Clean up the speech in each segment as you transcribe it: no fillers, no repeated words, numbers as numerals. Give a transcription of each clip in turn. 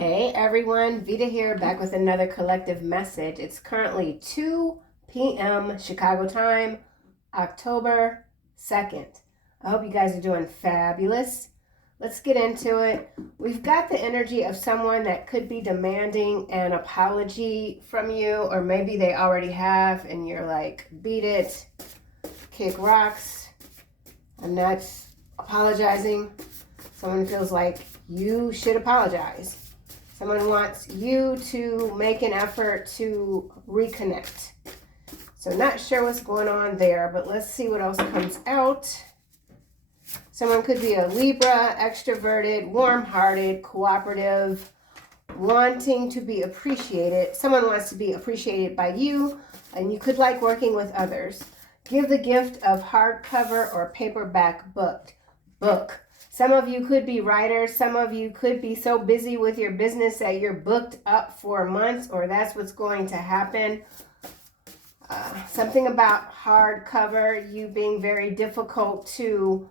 Hey everyone, Veda here, back with another collective message. It's currently 2 p.m. Chicago time, October 2nd. I hope you guys are doing fabulous. Let's get into it. We've got the energy of someone that could be demanding an apology from you, or maybe they already have and you're like, beat it, kick rocks, I'm not apologizing. Someone feels like you should apologize. Someone wants you to make an effort to reconnect. So not sure what's going on there, but let's see what else comes out. Someone could be a Libra, extroverted, warm-hearted, cooperative, wanting to be appreciated. Someone wants to be appreciated by you, and you could like working with others. Give the gift of hardcover or paperback book. Some of you could be writers. Some of you could be so busy with your business that you're booked up for months, or that's what's going to happen. Something about hardcover, you being very difficult to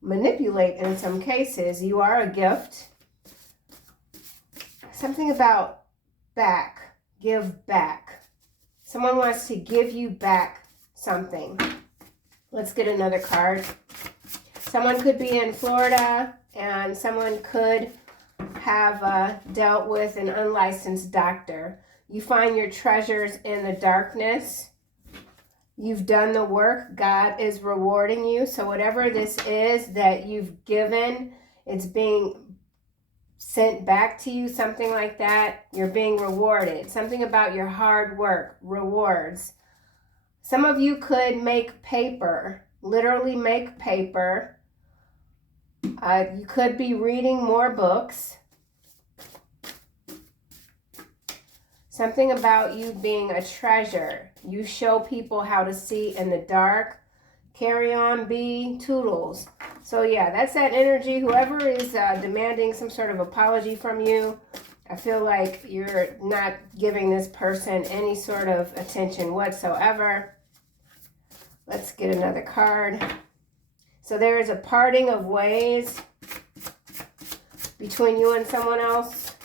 manipulate in some cases. You are a gift. Something about back, give back. Someone wants to give you back something. Let's get another card. Someone could be in Florida, and someone could have dealt with an unlicensed doctor. You find your treasures in the darkness. You've done the work. God is rewarding you. So whatever this is that you've given, it's being sent back to you, something like that. You're being rewarded. Something about your hard work, rewards. Some of you could make paper, literally make paper. You could be reading more books. Something about you being a treasure. You show people how to see in the dark. Carry on, be toodles. So yeah, that's that energy. Whoever is demanding some sort of apology from you, I feel like you're not giving this person any sort of attention whatsoever. Let's get another card. So there is a parting of ways between you and someone else.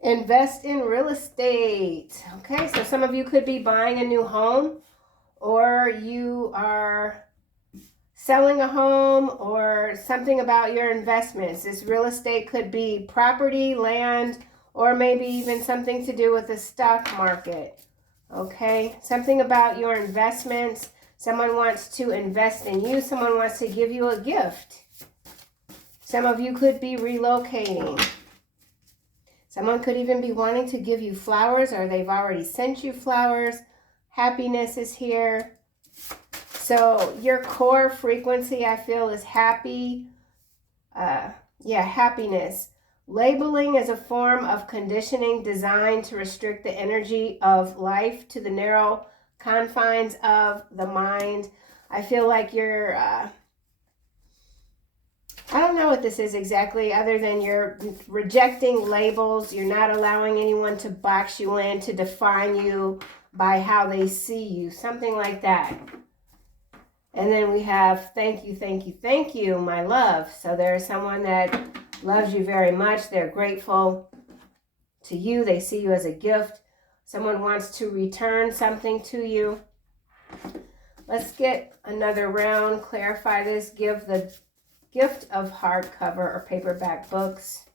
Invest in real estate. Okay, so some of you could be buying a new home, or you are selling a home, or something about your investments. This real estate could be property, land, or maybe even something to do with the stock market. Okay, something about your investments. Someone wants to invest in you. Someone wants to give you a gift. Some of you could be relocating. Someone could even be wanting to give you flowers, or they've already sent you flowers. Happiness is here. So your core frequency, I feel, is happy. Happiness. Labeling is a form of conditioning designed to restrict the energy of life to the narrow confines of the mind. I feel like you're, I don't know what this is exactly, other than you're rejecting labels. You're not allowing anyone to box you in, to define you by how they see you, something like that. And then we have thank you, thank you, thank you, my love. So there's someone that loves you very much. They're grateful to you. They see you as a gift. Someone wants to return something to you. Let's get another round, clarify this, give the gift of hardcover or paperback books.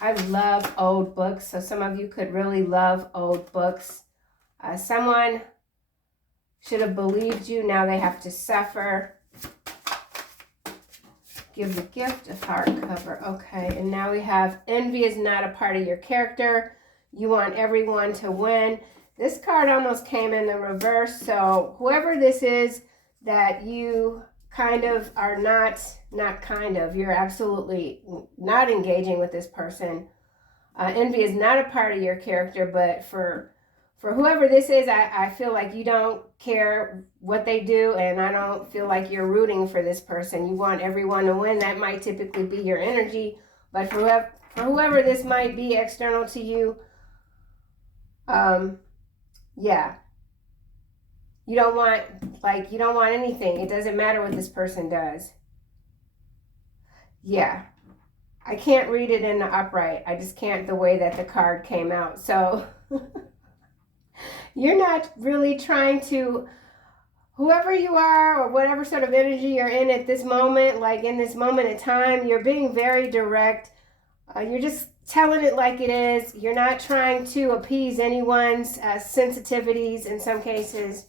I love old books, so some of you could really love old books. Someone should have believed you, now they have to suffer. Give the gift of hardcover. Okay, and now we have envy is not a part of your character. You want everyone to win. This card almost came in the reverse, so whoever this is that you kind of are you're absolutely not engaging with this person. Envy is not a part of your character, but for whoever this is, I feel like you don't care what they do, and I don't feel like you're rooting for this person. You want everyone to win. That might typically be your energy, but for whoever this might be external to you, you don't want anything. It doesn't matter what this person does. Yeah, I can't read it in the upright. I just can't the way that the card came out. So you're not really trying to, whoever you are or whatever sort of energy you're in at this moment, like in this moment in time, you're being very direct. You're just telling it like it is. You're not trying to appease anyone's sensitivities in some cases.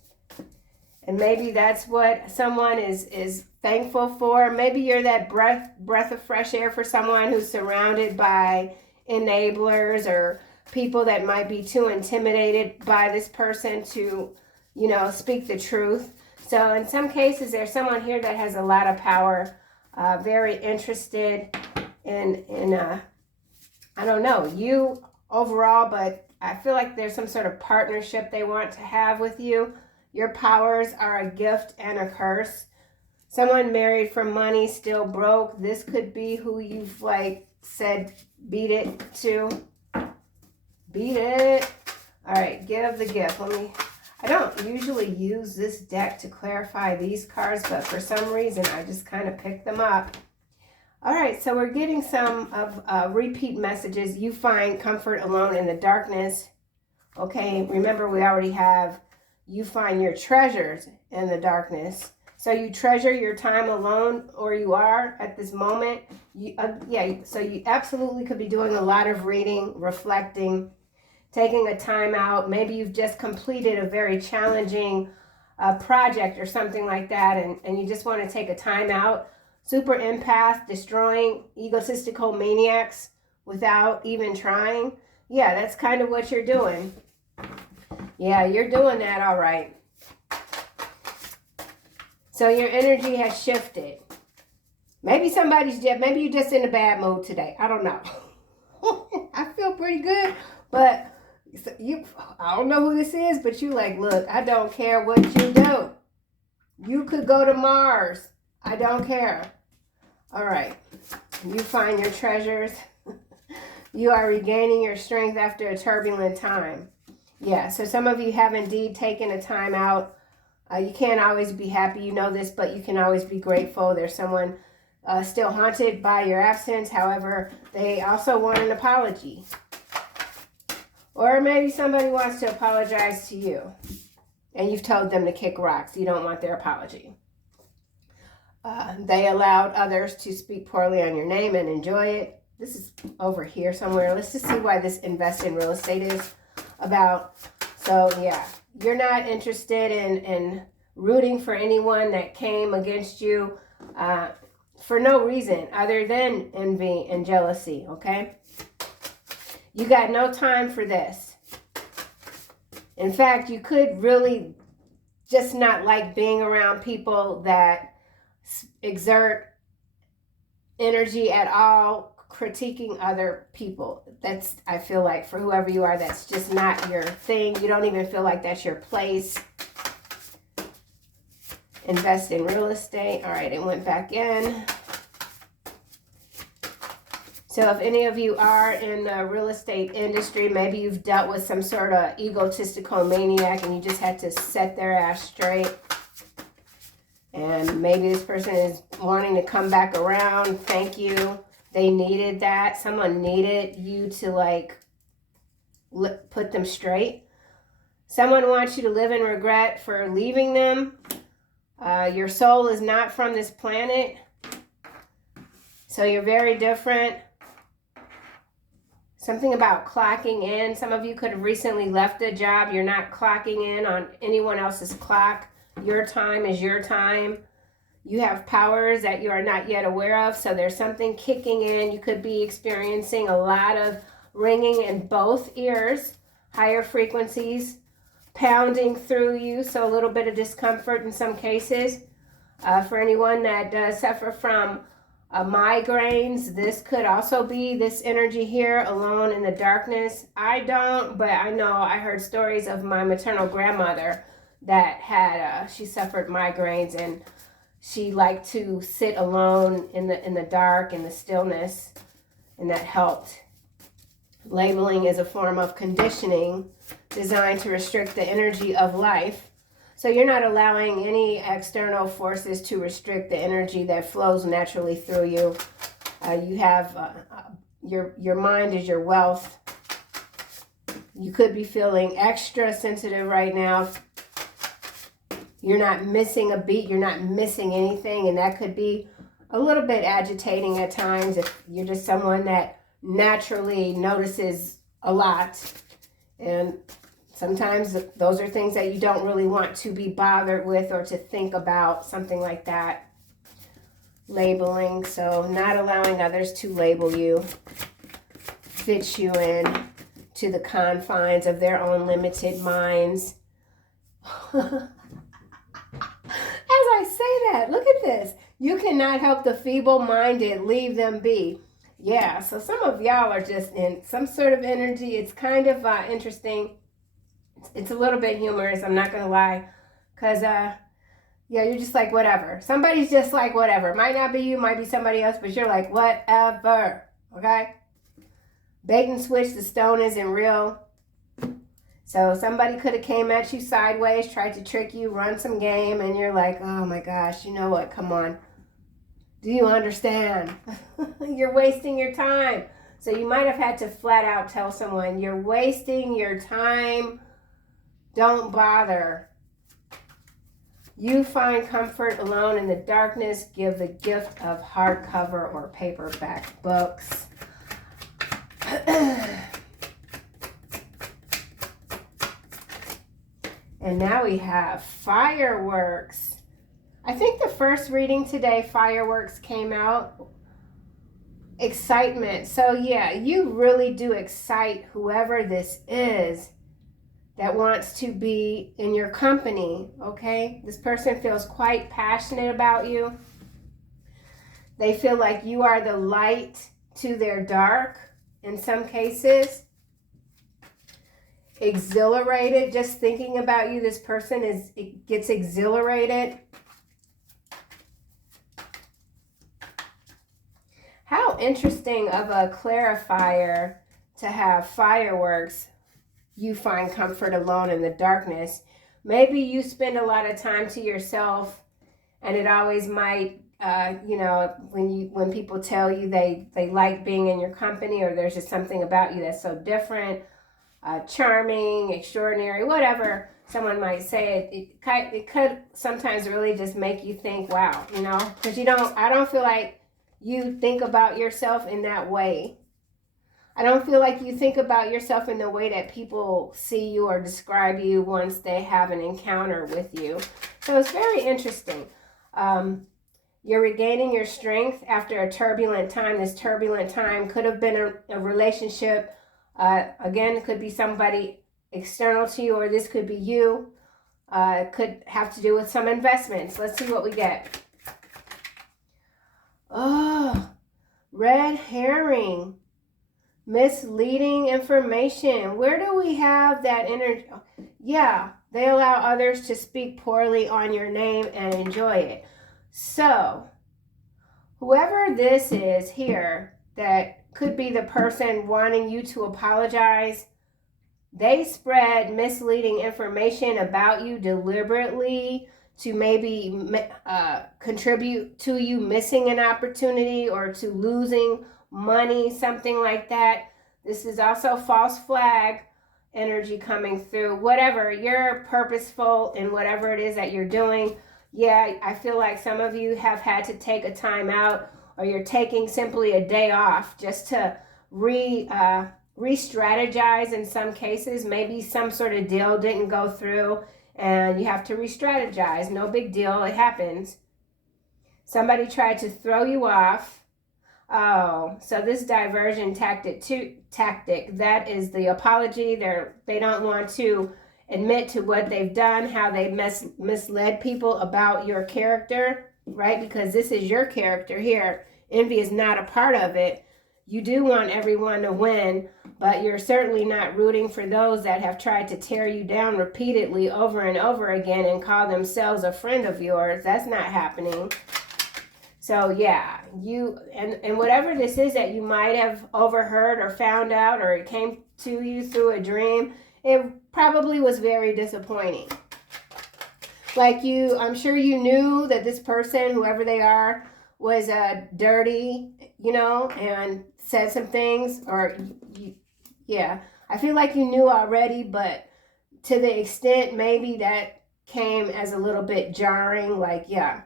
And maybe that's what someone is thankful for. Maybe you're that breath of fresh air for someone who's surrounded by enablers or people that might be too intimidated by this person to, you know, speak the truth. So in some cases, there's someone here that has a lot of power, very interested in I don't know, you overall, but I feel like there's some sort of partnership they want to have with you. Your powers are a gift and a curse. Someone married for money, still broke. This could be who you've like said, beat it to. Beat it. All right, give the gift. I don't usually use this deck to clarify these cards, but for some reason, I just kind of picked them up. All right, so we're getting some of repeat messages. You find comfort alone in the darkness. Okay, remember we already have you find your treasures in the darkness. So you treasure your time alone, or you are at this moment. So you absolutely could be doing a lot of reading, reflecting, taking a time out. Maybe you've just completed a very challenging project or something like that, and you just want to take a time out. Super empath, destroying egotistical maniacs without even trying. Yeah, that's kind of what you're doing. Yeah, you're doing that all right. So your energy has shifted. Maybe maybe you're just in a bad mood today. I don't know. I feel pretty good, but I don't know who this is, but you like, look, I don't care what you do. You could go to Mars. I don't care. All right. You find your treasures. You are regaining your strength after a turbulent time. Yeah, so some of you have indeed taken a time out. You can't always be happy, you know this, but you can always be grateful. There's someone still haunted by your absence. However, they also want an apology. Or maybe somebody wants to apologize to you, and you've told them to kick rocks. You don't want their apology. They allowed others to speak poorly on your name and enjoy it. This is over here somewhere. Let's just see why this invest in real estate is about. So yeah, you're not interested in rooting for anyone that came against you for no reason other than envy and jealousy, okay? You got no time for this. In fact, you could really just not like being around people that exert energy at all critiquing other people. That's, I feel like, for whoever you are, that's just not your thing. You don't even feel like that's your place. Invest in real estate. All right, it went back in. So if any of you are in the real estate industry, maybe you've dealt with some sort of egotistical maniac and you just had to set their ass straight. And maybe this person is wanting to come back around. Thank you. They needed that. Someone needed you to like put them straight. Someone wants you to live in regret for leaving them. Your soul is not from this planet. So you're very different. Something about clocking in. Some of you could have recently left a job. You're not clocking in on anyone else's clock. Your time is your time. You have powers that you are not yet aware of. So there's something kicking in. You could be experiencing a lot of ringing in both ears, higher frequencies pounding through you. So a little bit of discomfort in some cases. For anyone that does suffer from migraines, this could also be this energy here, alone in the darkness. I don't, but I know I heard stories of my maternal grandmother that had, she suffered migraines and she liked to sit alone in the dark, in the stillness, and that helped. Labeling is a form of conditioning designed to restrict the energy of life. So you're not allowing any external forces to restrict the energy that flows naturally through you. You have your mind is your wealth. You could be feeling extra sensitive right now. You're not missing a beat. You're not missing anything. And that could be a little bit agitating at times if you're just someone that naturally notices a lot. And sometimes those are things that you don't really want to be bothered with or to think about, something like that. Labeling, so not allowing others to label you, fit you in to the confines of their own limited minds. As I say that, look at this. You cannot help the feeble-minded, leave them be. Yeah, so some of y'all are just in some sort of energy. It's kind of interesting. It's a little bit humorous, I'm not going to lie. Because, yeah, you're just like, whatever. Somebody's just like, whatever. Might not be you, might be somebody else, but you're like, whatever. Okay? Bait and switch, the stone isn't real. So somebody could have came at you sideways, tried to trick you, run some game, and you're like, oh my gosh, you know what? Come on. Do you understand? You're wasting your time. So you might have had to flat out tell someone, you're wasting your time. Don't bother. You find comfort alone in the darkness. Give the gift of hardcover or paperback books. And now we have fireworks. I think the first reading today, fireworks came out. Excitement. So yeah, you really do excite whoever this is that wants to be in your company, okay? This person feels quite passionate about you. They feel like you are the light to their dark in some cases. Exhilarated, just thinking about you, this person gets exhilarated. How interesting of a clarifier to have fireworks. You find comfort alone in the darkness. Maybe you spend a lot of time to yourself, and it always might, when people tell you they like being in your company, or there's just something about you that's so different, charming, extraordinary, whatever someone might say, it could sometimes really just make you think, wow, because I don't feel like you think about yourself in that way. I don't feel like you think about yourself in the way that people see you or describe you once they have an encounter with you. So it's very interesting. You're regaining your strength after a turbulent time. This turbulent time could have been a relationship. Again, it could be somebody external to you, or this could be you. It could have to do with some investments. Let's see what we get. Oh, red herring. Misleading information. Where do we have that energy? Yeah, they allow others to speak poorly on your name and enjoy it. So, whoever this is here, that could be the person wanting you to apologize, they spread misleading information about you deliberately to maybe contribute to you missing an opportunity or to losing money, something like that. This is also false flag energy coming through. Whatever, you're purposeful in whatever it is that you're doing. Yeah, I feel like some of you have had to take a time out, or you're taking simply a day off just to re-strategize in some cases. Maybe some sort of deal didn't go through and you have to re-strategize. No big deal, it happens. Somebody tried to throw you off. Oh, so this diversion tactic, that is the apology. They don't want to admit to what they've done, how they misled people about your character, right? Because this is your character here. Envy is not a part of it. You do want everyone to win, but you're certainly not rooting for those that have tried to tear you down repeatedly over and over again and call themselves a friend of yours. That's not happening. So yeah, you and whatever this is that you might have overheard or found out, or it came to you through a dream, it probably was very disappointing. Like I'm sure you knew that this person, whoever they are, was dirty, you know, and said some things, or yeah, I feel like you knew already, but to the extent maybe that came as a little bit jarring, like, yeah,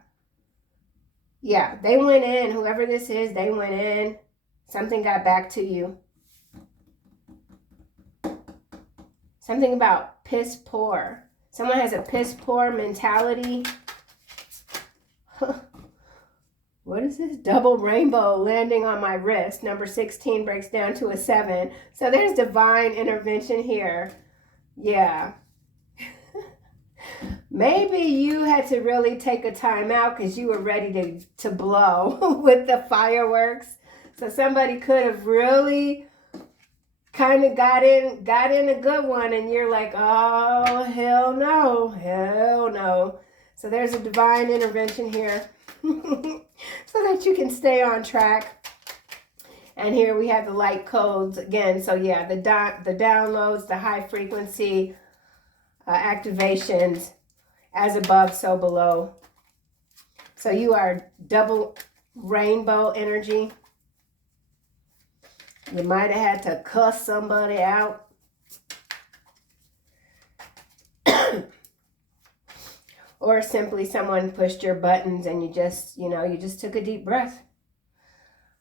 they went in, whoever this is, they went in, something got back to you. Something about piss poor. Someone has a piss poor mentality. What is this? Double rainbow landing on my wrist. Number 16 breaks down to a 7. So there's divine intervention here. Yeah. Maybe you had to really take a time out because you were ready to blow with the fireworks. So somebody could have really kind of got in a good one, and you're like, oh, hell no. So there's a divine intervention here so that you can stay on track. And here we have the light codes again. So yeah, the downloads, the high frequency activations, as above, so below. So you are double rainbow energy. You might have had to cuss somebody out. Or simply someone pushed your buttons and you just took a deep breath.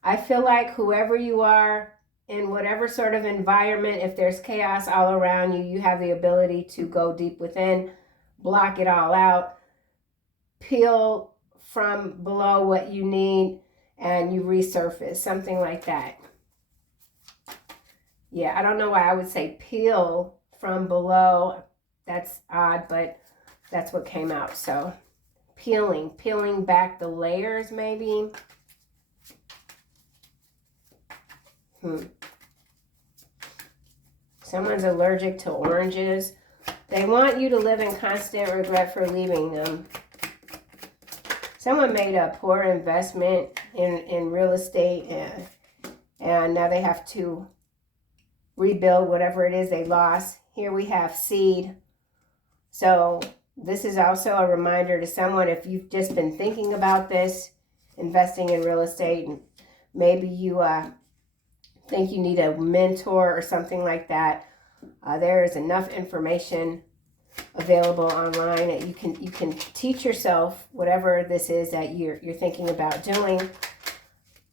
I feel like whoever you are, in whatever sort of environment, if there's chaos all around you, you have the ability to go deep within, block it all out, peel from below what you need, and you resurface, something like that. Yeah, I don't know why I would say peel from below. That's odd, but that's what came out. So peeling back the layers, maybe. Someone's allergic to oranges. They want you to live in constant regret for leaving them. Someone made a poor investment in real estate, and now they have to rebuild whatever it is they lost. Here we have seed. So this is also a reminder to someone, if you've just been thinking about this, investing in real estate, and maybe you think you need a mentor or something like that. There is enough information available online that you can teach yourself whatever this is that you're thinking about doing.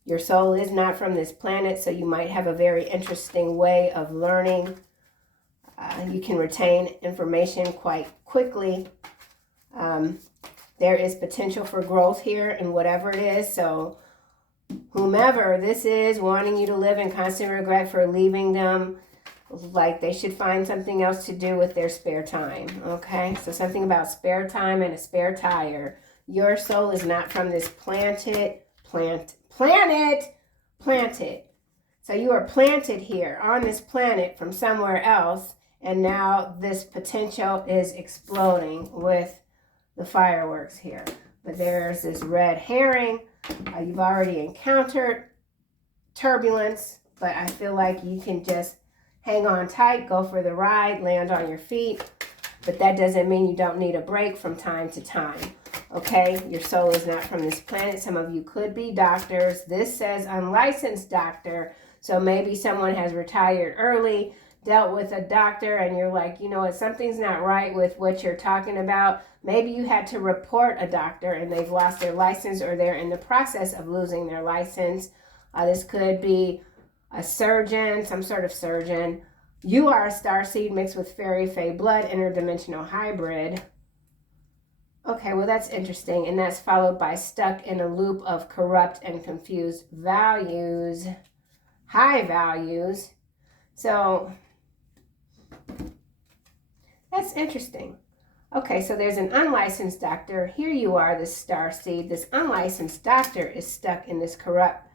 Your soul is not from this planet, so you might have a very interesting way of learning. You can retain information quite quickly. There is potential for growth here in whatever it is. So whomever this is wanting you to live in constant regret for leaving them, like they should find something else to do with their spare time. Okay, so something about spare time and a spare tire. Your soul is not from this planet. So you are planted here on this planet from somewhere else, and now this potential is exploding with the fireworks here. But there's this red herring. You've already encountered turbulence, but I feel like you can just hang on tight, go for the ride, land on your feet. But that doesn't mean you don't need a break from time to time. Okay, your soul is not from this planet. Some of you could be doctors. This says unlicensed doctor. So maybe someone has retired early, dealt with a doctor, and you're like, you know what, something's not right with what you're talking about. Maybe you had to report a doctor and they've lost their license, or they're in the process of losing their license. This could be a surgeon, some sort of surgeon. You are a starseed mixed with fairy fae blood, interdimensional hybrid. Okay, well, that's interesting. And that's followed by stuck in a loop of corrupt and confused values, high values. So that's interesting. Okay, so there's an unlicensed doctor. Here you are, this starseed. This unlicensed doctor is stuck in this corrupt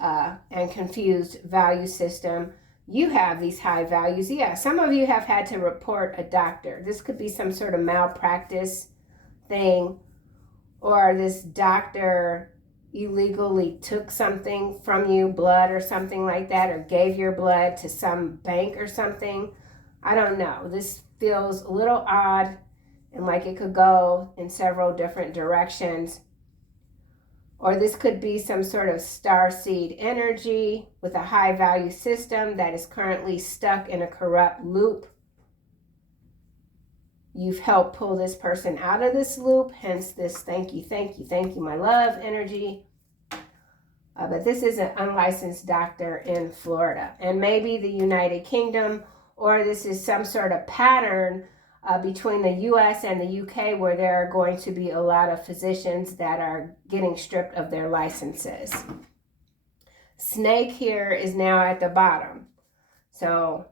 and confused value system. You have these high values. Yeah, some of you have had to report a doctor. This could be some sort of malpractice thing, or this doctor illegally took something from you, blood or something like that, or gave your blood to some bank or something. I don't know. This feels a little odd and like it could go in several different directions. Or this could be some sort of star seed energy with a high value system that is currently stuck in a corrupt loop. You've helped pull this person out of this loop, hence this thank you, my love energy. But this is an unlicensed doctor in Florida, and maybe the United Kingdom, or this is some sort of pattern between the US and the UK where there are going to be a lot of physicians that are getting stripped of their licenses. Snake here is now at the bottom. So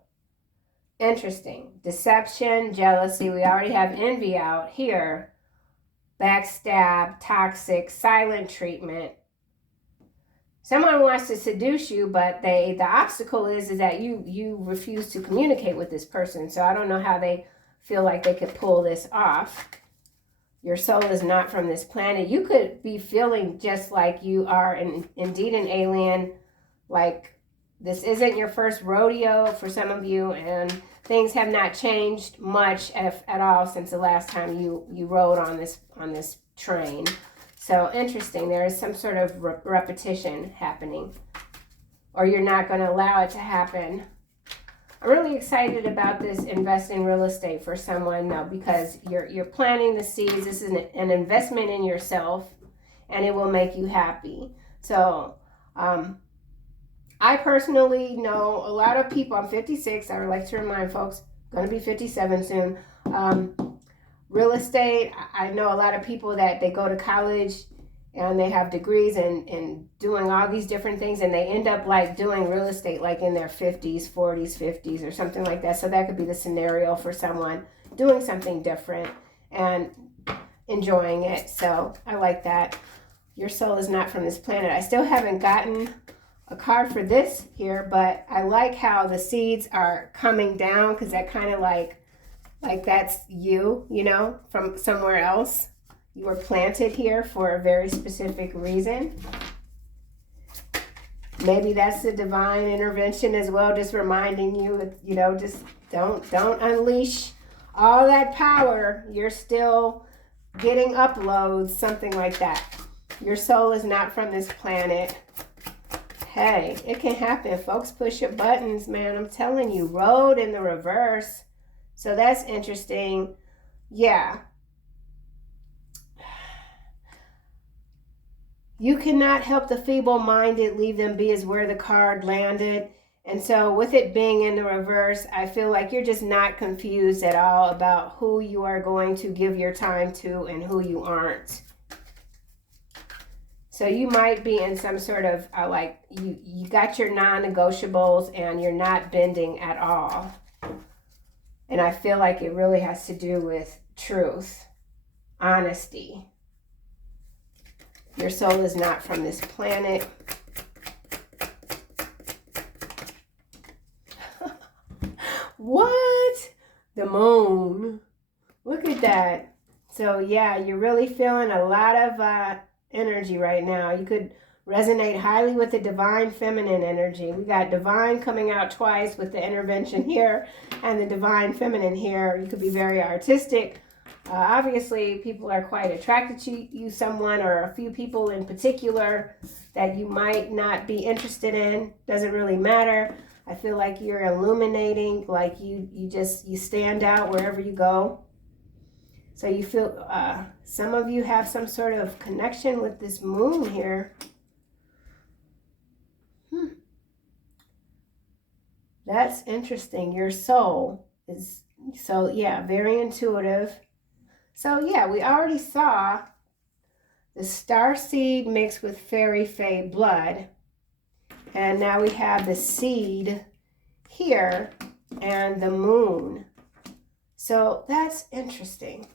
interesting. Deception, jealousy. We already have envy out here. Backstab, toxic, silent treatment. Someone wants to seduce you, but the obstacle is that you refuse to communicate with this person. So I don't know how they feel like they could pull this off. Your soul is not from this planet. You could be feeling just like you are indeed an alien, like this isn't your first rodeo for some of you, and things have not changed much at all since the last time you rode on this train. So interesting, there is some sort of repetition happening, or you're not going to allow it to happen. I'm really excited about this invest in real estate for someone though, because you're planting the seeds. This is an investment in yourself, and it will make you happy. So I personally know a lot of people. I'm 56. I would like to remind folks, going to be 57 soon. Real estate, I know a lot of people that they go to college and they have degrees in doing all these different things, and they end up like doing real estate like in their 50s, 40s, 50s or something like that. So that could be the scenario for someone doing something different and enjoying it. So I like that. Your soul is not from this planet. I still haven't gotten a card for this here, but I like how the seeds are coming down, because that kind of like that's you know, from somewhere else. You were planted here for a very specific reason. Maybe that's the divine intervention as well, just reminding you, you know, just don't unleash all that power. You're still getting uploads, something like that. Your soul is not from this planet. Hey, it can happen. Folks push your buttons, man. I'm telling you, road in the reverse. So that's interesting. Yeah. You cannot help the feeble-minded, leave them be is where the card landed. And so with it being in the reverse, I feel like you're just not confused at all about who you are going to give your time to and who you aren't. So you might be in some sort of, like, you got your non-negotiables and you're not bending at all. And I feel like it really has to do with truth, honesty. Your soul is not from this planet. What? The moon. Look at that. So yeah, you're really feeling a lot of energy right now. You could resonate highly with the divine feminine energy. We got divine coming out twice with the intervention here and the divine feminine here. You could be very artistic. Obviously, people are quite attracted to you, someone or a few people in particular that you might not be interested in. Doesn't really matter. I feel like you're illuminating, like you stand out wherever you go. So you feel, some of you have some sort of connection with this moon here. That's interesting. Your soul is, so yeah, very intuitive. So yeah, we already saw the star seed mixed with fairy fae blood. And now we have the seed here and the moon. So that's interesting.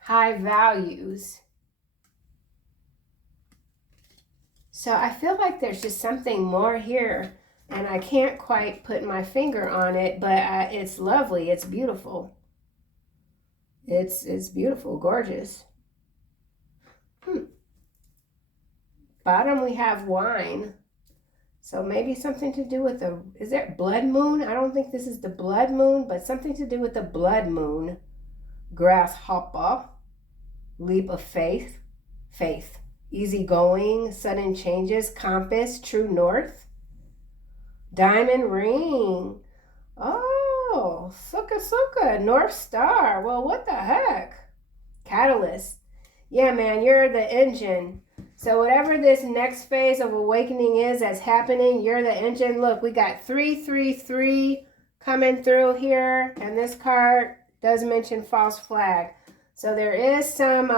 High values. So I feel like there's just something more here, and I can't quite put my finger on it, but it's lovely. It's beautiful. It's beautiful, gorgeous. Bottom we have wine. So maybe something to do with the, is there blood moon? I don't think this is the blood moon, but something to do with the blood moon. Grasshopper, leap of faith. easygoing, sudden changes, compass, true north, diamond ring. Oh, suka, North Star. Well, what the heck? Catalyst. Yeah, man, you're the engine. So whatever this next phase of awakening is that's happening, you're the engine. Look, we got 333 coming through here, and this card does mention false flag. So there is some,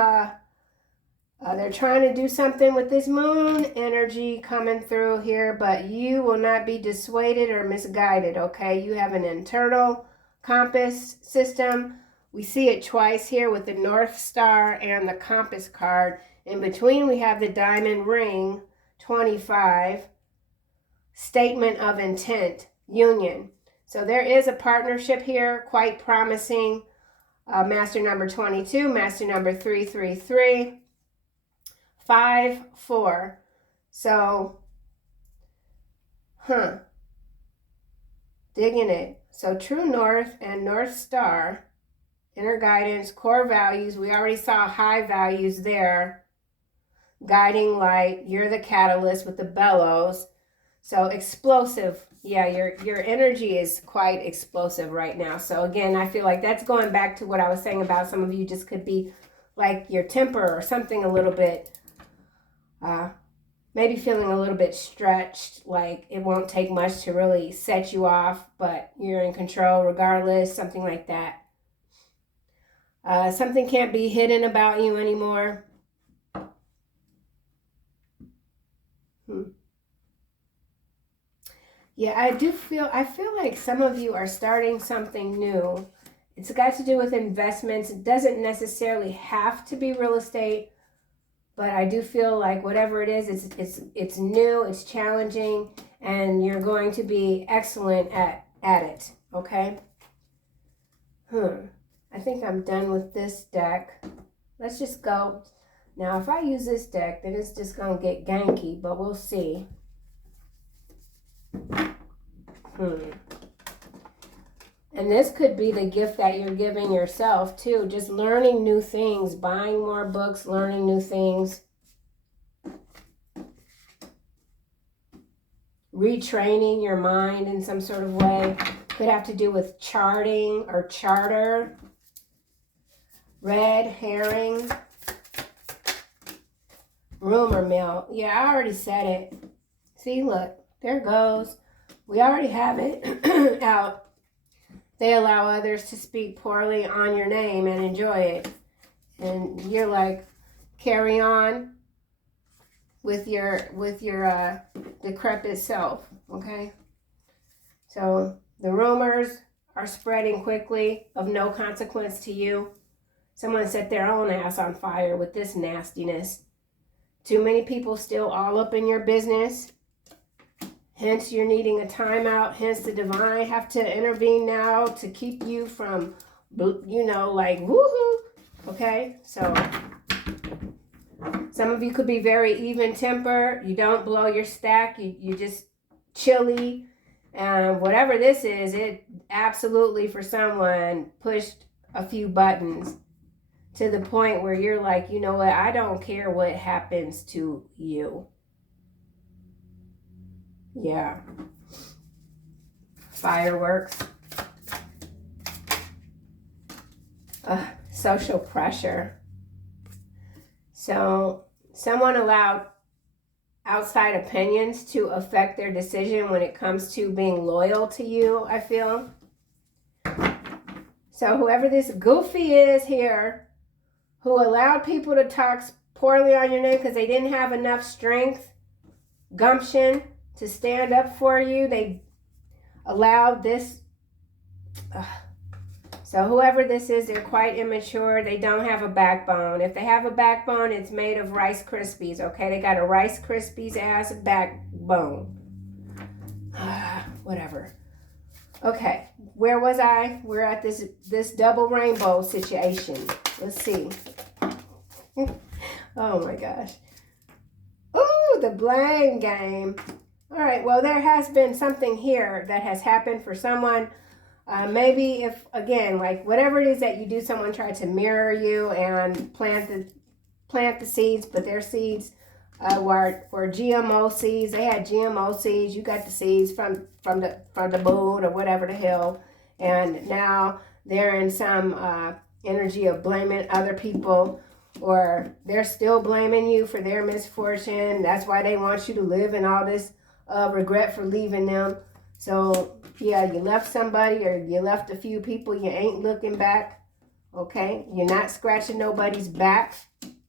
they're trying to do something with this moon energy coming through here, but you will not be dissuaded or misguided, okay? You have an internal compass system. We see it twice here with the North Star and the compass card. In between, we have the diamond ring, 25, statement of intent, union. So there is a partnership here, quite promising. Master number 22, master number 333, 5, 4. So, digging it. So true north and North Star, inner guidance, core values. We already saw high values there. Guiding light, you're the catalyst with the bellows. So explosive. Yeah, your energy is quite explosive right now. So again, I feel like that's going back to what I was saying about some of you just could be like your temper or something a little bit, maybe feeling a little bit stretched, like it won't take much to really set you off, but you're in control regardless, something like that. Something can't be hidden about you anymore. Yeah, I feel like some of you are starting something new. It's got to do with investments. It doesn't necessarily have to be real estate, but I do feel like whatever it is, it's new, it's challenging, and you're going to be excellent at it, okay? I think I'm done with this deck. Let's just go. Now, if I use this deck, then it's just going to get ganky, but we'll see. And this could be the gift that you're giving yourself too. Just learning new things, buying more books, learning new things. Retraining your mind in some sort of way. Could have to do with charting or charter. Red herring. Rumor mill. Yeah, I already said it. See, look, there it goes. We already have it out. They allow others to speak poorly on your name and enjoy it. And you're like, carry on with your decrepit self, okay? So the rumors are spreading quickly of no consequence to you. Someone set their own ass on fire with this nastiness. Too many people still all up in your business. Hence, you're needing a timeout. Hence, the divine have to intervene now to keep you from, like, woohoo. Okay? So, some of you could be very even-tempered. You don't blow your stack. You just chilly. And whatever this is, it absolutely, for someone, pushed a few buttons to the point where you're like, you know what? I don't care what happens to you. Yeah. Fireworks. Social pressure. So someone allowed outside opinions to affect their decision when it comes to being loyal to you, I feel. So whoever this goofy is here, who allowed people to talk poorly on your name because they didn't have enough strength, gumption, to stand up for you, they allowed this. So whoever this is, they're quite immature. They don't have a backbone. If they have a backbone, it's made of Rice Krispies, okay? They got a Rice Krispies ass backbone. Whatever. Okay, where was I? We're at this double rainbow situation. Let's see. Oh my gosh. Ooh, the blame game. All right, well, there has been something here that has happened for someone. Maybe if, again, like whatever it is that you do, someone tried to mirror you and plant the seeds, but their seeds were GMO seeds. They had GMO seeds. You got the seeds from the moon or whatever the hell, and now they're in some energy of blaming other people, or they're still blaming you for their misfortune. That's why they want you to live in all this regret for leaving them. So yeah, you left somebody or you left a few people. You ain't looking back. Okay, you're not scratching nobody's back.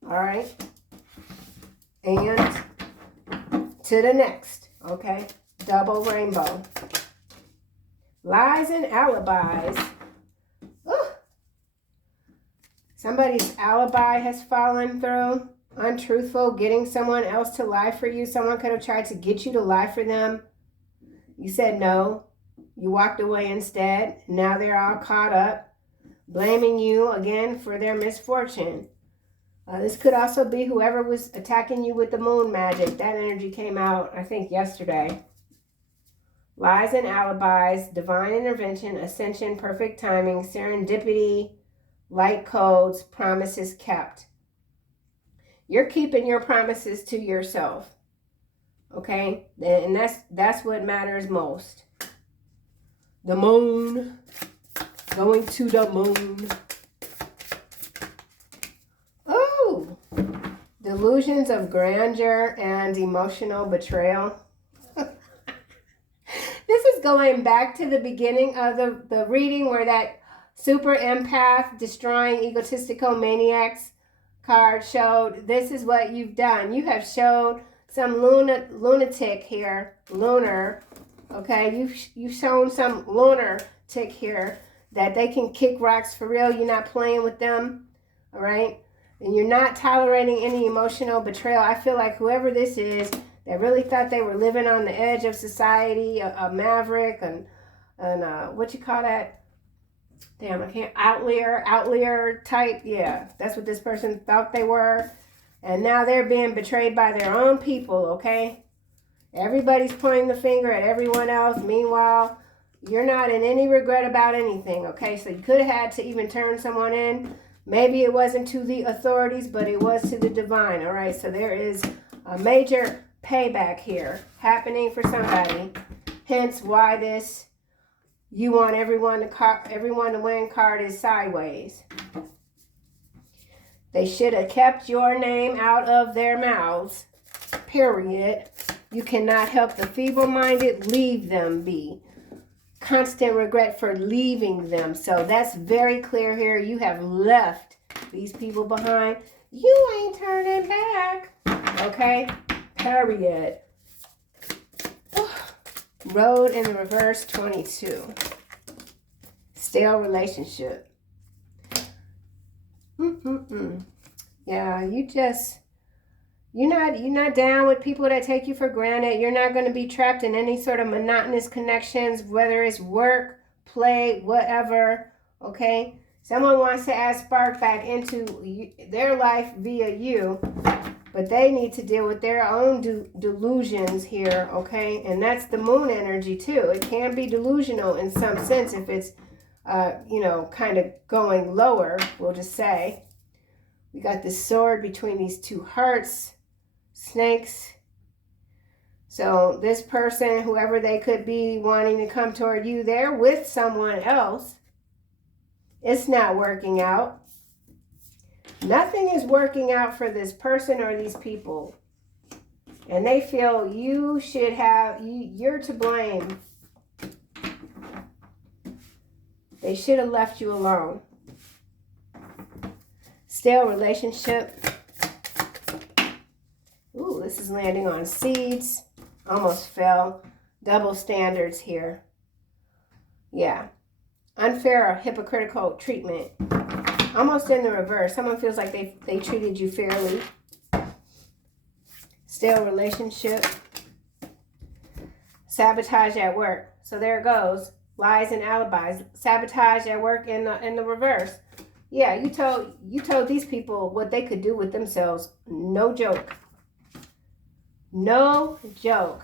All right. And to the next, okay? Double rainbow. Lies and alibis. Ooh. Somebody's alibi has fallen through. Untruthful, getting someone else to lie for you. Someone could have tried to get you to lie for them. You said no. You walked away instead. Now they're all caught up, blaming you again for their misfortune. This could also be whoever was attacking you with the moon magic. That energy came out, I think, yesterday. Lies and alibis, divine intervention, ascension, perfect timing, serendipity, light codes, promises kept. You're keeping your promises to yourself. Okay? And that's what matters most. The moon. Going to the moon. Delusions of grandeur and emotional betrayal. This is going back to the beginning of the reading where that super empath destroying egotistical maniacs card showed. This is what you've done. You have showed some lunatic here. Lunar. Okay, you've shown some lunatic here that they can kick rocks for real. You're not playing with them. All right. And you're not tolerating any emotional betrayal. I feel like whoever this is that really thought they were living on the edge of society, a maverick, and what you call that? Damn, I can't, outlier type. Yeah, that's what this person thought they were. And now they're being betrayed by their own people, okay? Everybody's pointing the finger at everyone else. Meanwhile, you're not in any regret about anything, okay? So you could have had to even turn someone in. Maybe it wasn't to the authorities, but it was to the divine, all right? So there is a major payback here happening for somebody. Hence why this you want everyone to win card is sideways. They should have kept your name out of their mouths, period. You cannot help the feeble-minded, leave them be. Constant regret for leaving them. So that's very clear here. You have left these people behind. You ain't turning back. Okay? Period. Road in the reverse, 22. Stale relationship. Yeah, you're not down with people that take you for granted. You're not going to be trapped in any sort of monotonous connections, whether it's work, play, whatever, okay? Someone wants to add spark back into their life via you, but they need to deal with their own delusions here, okay? And that's the moon energy too. It can be delusional in some sense if it's, kind of going lower, we'll just say. We got this sword between these two hearts. Snakes. So this person, whoever they could be wanting to come toward you, they're with someone else. It's not working out. Nothing is working out for this person or these people. And they feel you're to blame. They should have left you alone. Stale relationship. Ooh, this is landing on seeds. Almost fell. Double standards here. Yeah. Unfair or hypocritical treatment. Almost in the reverse. Someone feels like they treated you fairly. Stale relationship. Sabotage at work. So there it goes. Lies and alibis. Sabotage at work in the reverse. Yeah, you told these people what they could do with themselves. No joke. No joke.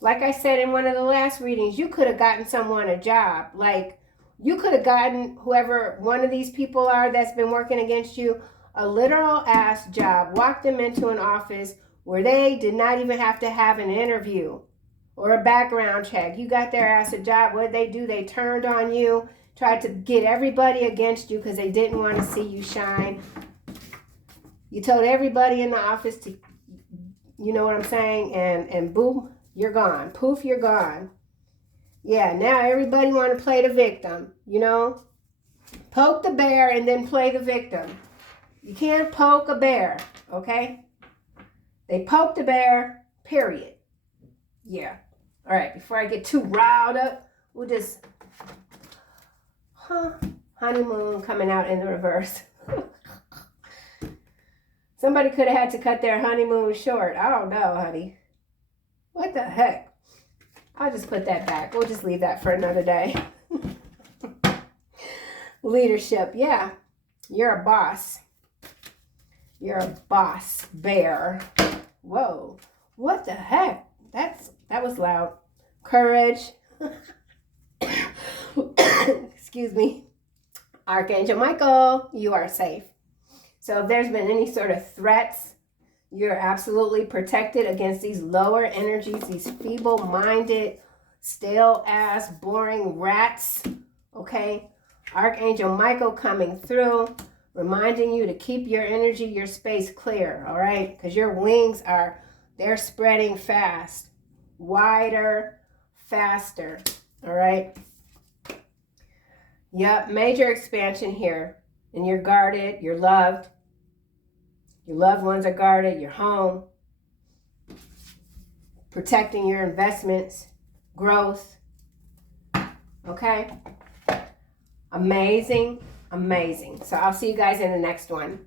Like I said in one of the last readings, you could have gotten someone a job. Like, you could have gotten whoever one of these people are that's been working against you a literal ass job. Walked them into an office where they did not even have to have an interview or a background check. You got their ass a job. What did they do? They turned on you, tried to get everybody against you because they didn't want to see you shine. You told everybody in the office to, you know what I'm saying? And boom, you're gone. Poof, you're gone. Yeah, now everybody want to play the victim, you know? Poke the bear and then play the victim. You can't poke a bear, okay? They poked the bear, period. Yeah. All right, before I get too riled up, we'll just, honeymoon coming out in the reverse. Somebody could have had to cut their honeymoon short. I don't know, honey. What the heck? I'll just put that back. We'll just leave that for another day. Leadership. Yeah. You're a boss. You're a boss bear. Whoa. What the heck? That was loud. Courage. Excuse me. Archangel Michael, you are safe. So if there's been any sort of threats, you're absolutely protected against these lower energies, these feeble-minded, stale-ass, boring rats, okay? Archangel Michael coming through, reminding you to keep your energy, your space clear, all right? Because your wings they're spreading fast, wider, faster, all right? Yep, major expansion here. And you're guarded, you're loved. Your loved ones are guarded, your home. Protecting your investments, growth. Okay? Amazing, amazing. So I'll see you guys in the next one.